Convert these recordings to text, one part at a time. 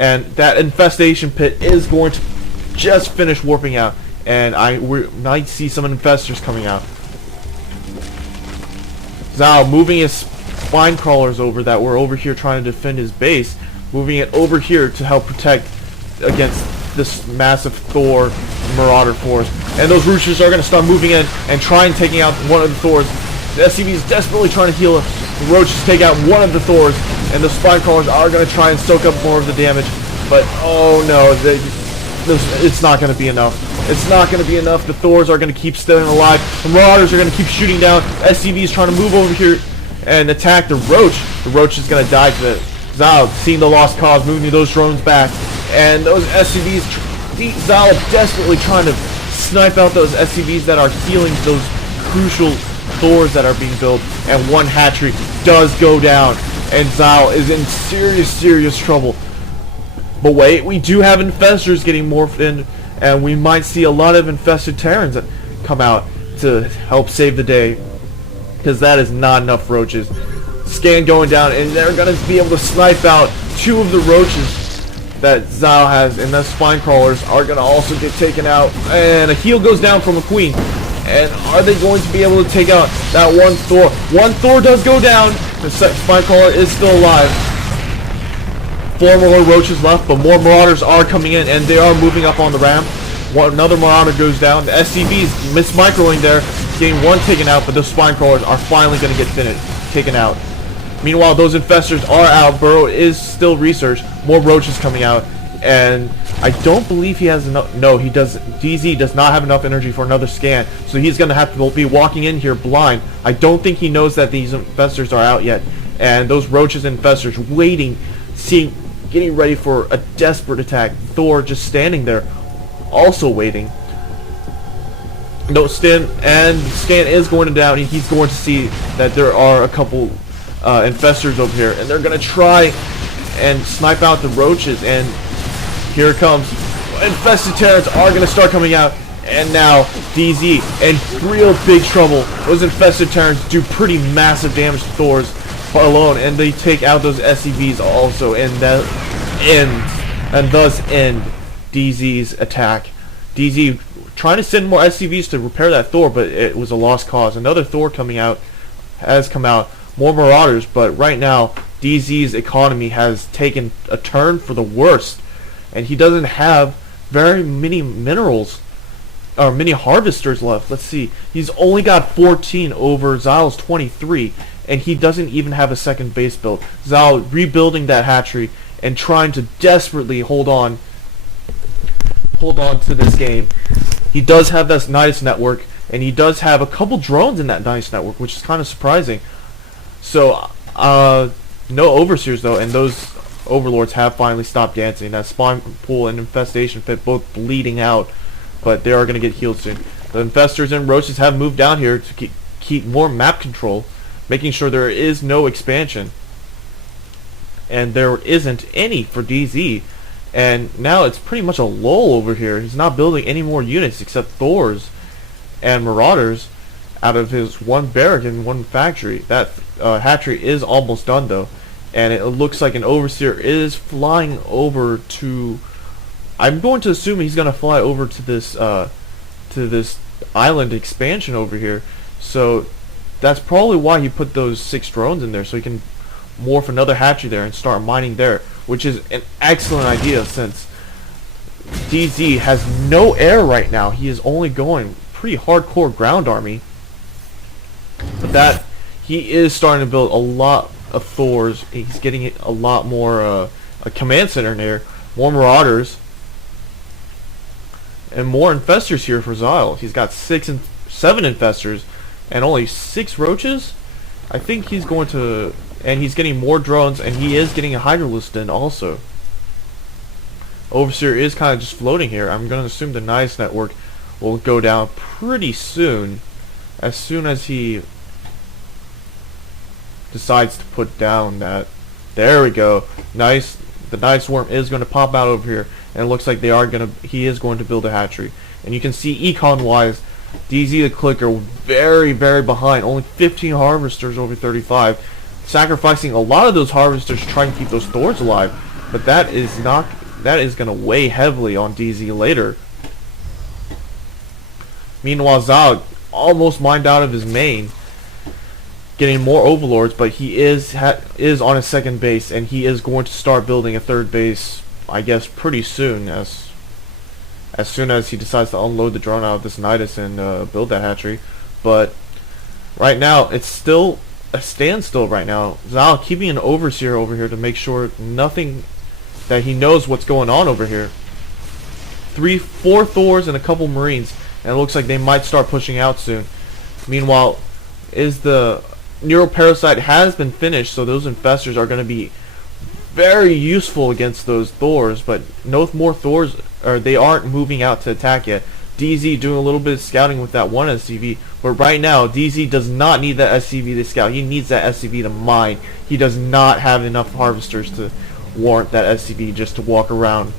And that infestation pit is going to just finish warping out. And we might see some infestors coming out. Zile moving his spine crawlers over that were over here trying to defend his base, moving it over here to help protect against this massive Thor Marauder force. And those roosters are going to start moving in and try and taking out one of the Thors. The SCV is desperately trying to heal it. The roaches take out one of the Thors, and the spine crawlers are going to try and soak up more of the damage. But oh no, it's not going to be enough. It's not going to be enough. The Thors are going to keep staying alive. The Marauders are going to keep shooting down. SCV is trying to move over here and attack the Roach. The Roach is going to die to it. Zile, seeing the lost cause, moving those drones back. And those SCVs, Zile desperately trying to snipe out those SCVs that are healing those crucial Thors that are being built. And one hatchery does go down. And Zile is in serious trouble. But wait, we do have infestors getting morphed in. And we might see a lot of infested Terrans that come out to help save the day. Because that is not enough roaches. Scan going down, and they're going to be able to snipe out two of the roaches that Zile has. And the spine crawlers are going to also get taken out. And a heal goes down from a queen. And are they going to be able to take out that one Thor? One Thor does go down. The spine crawler is still alive. 4 more roaches left, but more marauders are coming in, and they are moving up on the ramp. Another marauder goes down. The SCVs mis-microing there, getting one taken out, but those spine crawlers are finally going to get taken out. Meanwhile, those infestors are out. Burrow is still researched. More roaches coming out, and I don't believe he has enough. No, he does. DZ does not have enough energy for another scan, so he's going to have to be walking in here blind. I don't think he knows that these infestors are out yet, and those roaches and infestors waiting, getting ready for a desperate attack. Thor just standing there, also waiting. No, Scan is going to down, and he's going to see that there are a couple infestors over here, and they're going to try and snipe out the roaches, and here it comes. Infested Terrans are going to start coming out, and now DZ in real big trouble. Those infested Terrans do pretty massive damage to Thors alone, and they take out those SCVs also, and that ends, and thus end DZ's attack. DZ trying to send more SCVs to repair that Thor, but it was a lost cause. Another Thor has come out, more marauders, but right now DZ's economy has taken a turn for the worst, and he doesn't have very many minerals or many harvesters left. Let's see, he's only got 14 over Zile's 23, and he doesn't even have a second base built. Zile rebuilding that hatchery and trying to desperately hold on to this game. He does have this nice network, and he does have a couple drones in that nice network, which is kind of surprising. So, no overseers though, and those overlords have finally stopped dancing. That spawn pool and infestation pit both bleeding out, but they are going to get healed soon. The infestors and roaches have moved down here to keep more map control, making sure there is no expansion. And there isn't any for DZ. And now it's pretty much a lull over here. He's not building any more units except Thors and Marauders out of his one barrack and one factory. That hatchery is almost done though. And it looks like an overseer is flying over to... I'm going to assume he's going to fly over to this island expansion over here. So that's probably why he put those 6 drones in there, so he can morph another hatchery there and start mining there, which is an excellent idea since DZ has no air right now. He is only going pretty hardcore ground army. But that he is starting to build a lot of Thors. He's getting a lot more a command center there, more marauders, and more infestors here for Zile. He's got 7 infestors and only 6 roaches. I think he's going to, and he's getting more drones, and he is getting a Hydralisk in also. Overseer is kind of just floating here. I'm going to assume the nice network will go down pretty soon as he decides to put down that. There we go. Nice. The nice worm is going to pop out over here, and it looks like he is going to build a hatchery. And you can see econ wise, DzTheClicker very, very behind. Only 15 harvesters over 35, sacrificing a lot of those harvesters trying to keep those Thors alive. but that is going to weigh heavily on DZ later. Meanwhile, Zile almost mined out of his main, getting more overlords, but he is on his second base, and he is going to start building a third base, I guess, pretty soon, as soon as he decides to unload the drone out of this Nidus and build that hatchery. But right now, it's still a standstill right now. Zile keeping an overseer over here to make sure nothing, that he knows what's going on over here. 4 Thors and a couple Marines, and it looks like they might start pushing out soon. Meanwhile, the Neuroparasite has been finished, so those infestors are going to be very useful against those Thors, but no more Thors, or they aren't moving out to attack yet. DZ doing a little bit of scouting with that one SCV, but right now DZ does not need that SCV to scout. He needs that SCV to mine. He does not have enough harvesters to warrant that SCV just to walk around.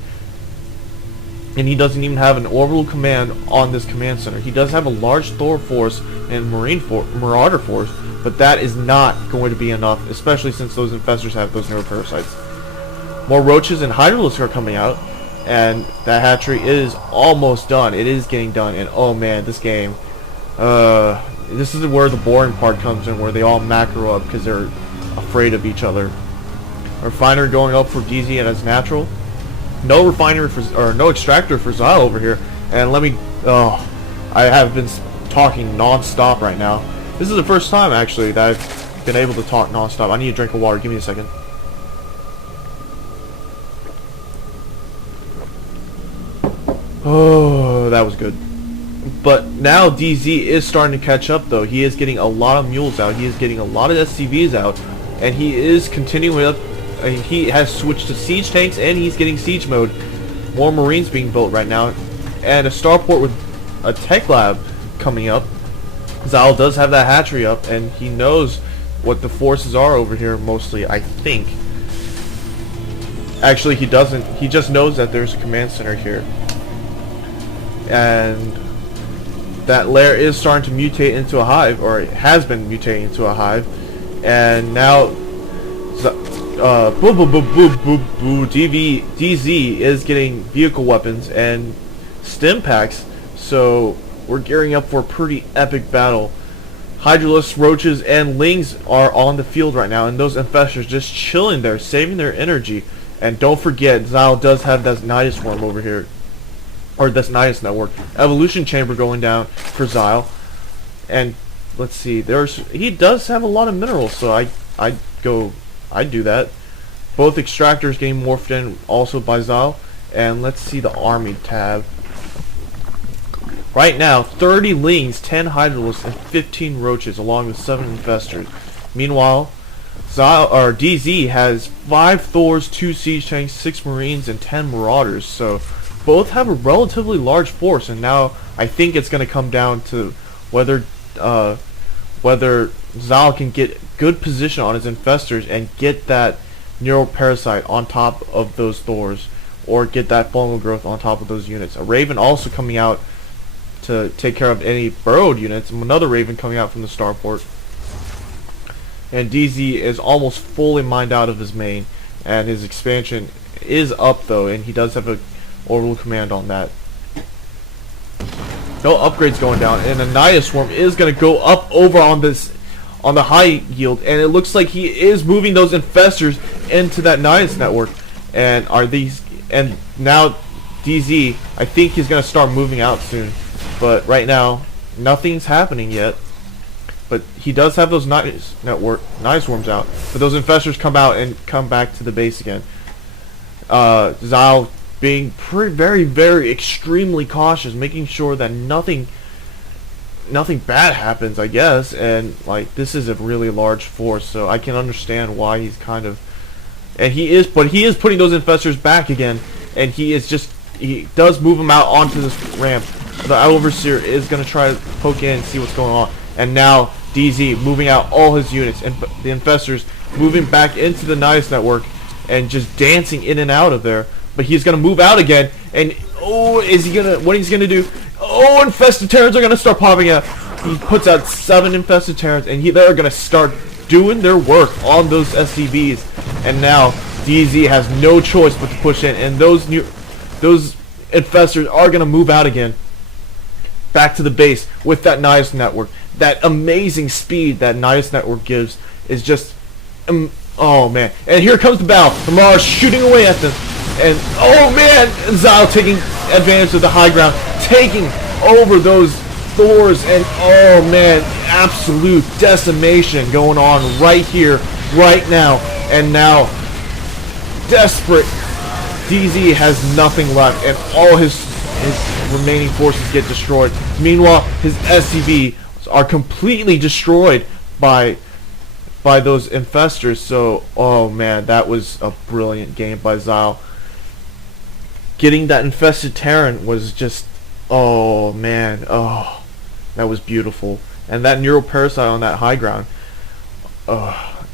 And he doesn't even have an orbital command on this command center. He does have a large Thor force and Marauder force, but that is not going to be enough, especially since those infestors have those neuroparasites. More roaches and hydralisks are coming out, and that hatchery is almost done. It is getting done, and oh man, this game, this is where the boring part comes in, where they all macro up because they're afraid of each other. Refinery going up for DZ and as natural. No refinery or no extractor for Zile over here, and I have been talking non-stop right now. This is the first time actually that I've been able to talk non-stop. I need a drink of water. Give me a second. Oh, that was good. But now DZ is starting to catch up though. He is getting a lot of mules out. He is getting a lot of SCVs out, and he is continuing up. He has switched to siege tanks, and he's getting siege mode. More Marines being built right now, and a starport with a tech lab coming up. Zile does have that hatchery up, and he knows what the forces are over here mostly, I think. Actually, he doesn't. He just knows that there's a command center here. And that lair is starting to mutate into a hive, or it has been mutating into a hive. And now DZ is getting vehicle weapons and stim packs, so we're gearing up for a pretty epic battle. Hydralisks, roaches, and lings are on the field right now, and those infestors just chilling there, saving their energy. And don't forget, Zile does have that Nidus worm over here, or this Nidus network. Evolution chamber going down for Zile, and let's see, he does have a lot of minerals, so I'd do that. Both extractors getting morphed in also by Zile. And let's see the army tab. Right now, 30 lings, 10 hydralisks, and 15 roaches, along with 7 infestors. Meanwhile, DZ has 5 Thors, 2 siege tanks, 6 marines, and 10 marauders. So both have a relatively large force, and now I think it's going to come down to whether Zile can get good position on his infestors and get that neuroparasite on top of those Thors, or get that fungal growth on top of those units. A Raven also coming out to take care of any burrowed units, and another Raven coming out from the starport. And DZ is almost fully mined out of his main, and his expansion is up though, and he does have a orbital command on that. No upgrades going down, and a Nidus swarm is going to go up over on the high yield, and it looks like he is moving those infestors into that Nidus network. And now DZ, I think he's going to start moving out soon, but right now nothing's happening yet. But he does have those Nidus worms out, but those infestors come out and come back to the base again. Zile being very, very extremely cautious, making sure that nothing bad happens, I guess. And like, this is a really large force, so I can understand why he's kind of, and he is putting those infestors back again, and he does move them out onto this ramp. The overseer is going to try to poke in and see what's going on, and now DZ moving out all his units, and the infestors moving back into the Nidus network and just dancing in and out of there. But he's gonna move out again, and what he's gonna do? Oh, infested Terrans are gonna start popping out. He puts out 7 infested Terrans, and they're gonna start doing their work on those SCVs. And now DZ has no choice but to push in, and those infestors are gonna move out again, back to the base with that Nidus network. That amazing speed that Nidus network gives is just, oh man! And here comes the battle. The Marauders shooting away at them, and oh man, Zile taking advantage of the high ground, taking over those Thors, and oh man, absolute decimation going on right here, right now, and now desperate DZ has nothing left, and all his remaining forces get destroyed. Meanwhile, his SCV are completely destroyed by those infestors. So, oh man, that was a brilliant game by Zile. Getting that infested Terran was just, oh man, oh, that was beautiful. And that neural parasite on that high ground,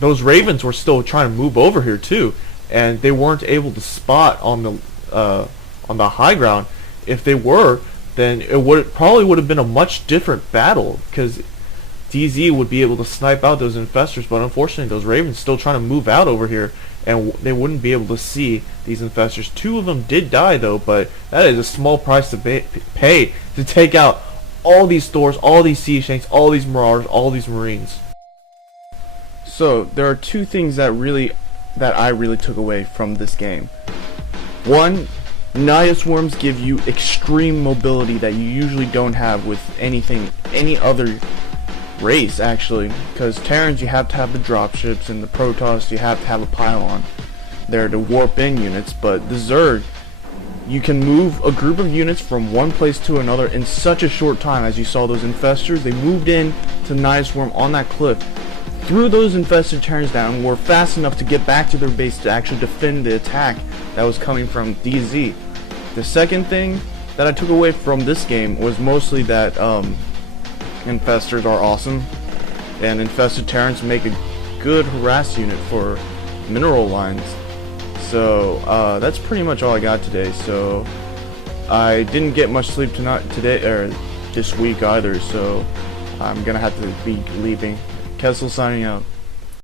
those Ravens were still trying to move over here too, and they weren't able to spot on the high ground. If they were, then it probably would have been a much different battle, because DZ would be able to snipe out those infestors, but unfortunately those Ravens still trying to move out over here, and they wouldn't be able to see these infestors. 2 of them did die though, but that is a small price to pay to take out all these Thors, all these Siege Tanks, all these Marauders, all these Marines. So there are 2 things that I really took away from this game. One, Nidus Worms give you extreme mobility that you usually don't have with any other race, actually, because Terrans, you have to have the dropships, and the Protoss, you have to have a pylon there to warp in units. But the Zerg, you can move a group of units from one place to another in such a short time. As you saw, those infestors, they moved in to Nidus Worm on that cliff, threw those infested Terrans down, and were fast enough to get back to their base to actually defend the attack that was coming from DZ. The second thing that I took away from this game was mostly that infestors are awesome, and infested Terrans make a good harass unit for mineral lines. So that's pretty much all I got today. So I didn't get much sleep today or this week either, so I'm gonna have to be leaving. Kessel signing out.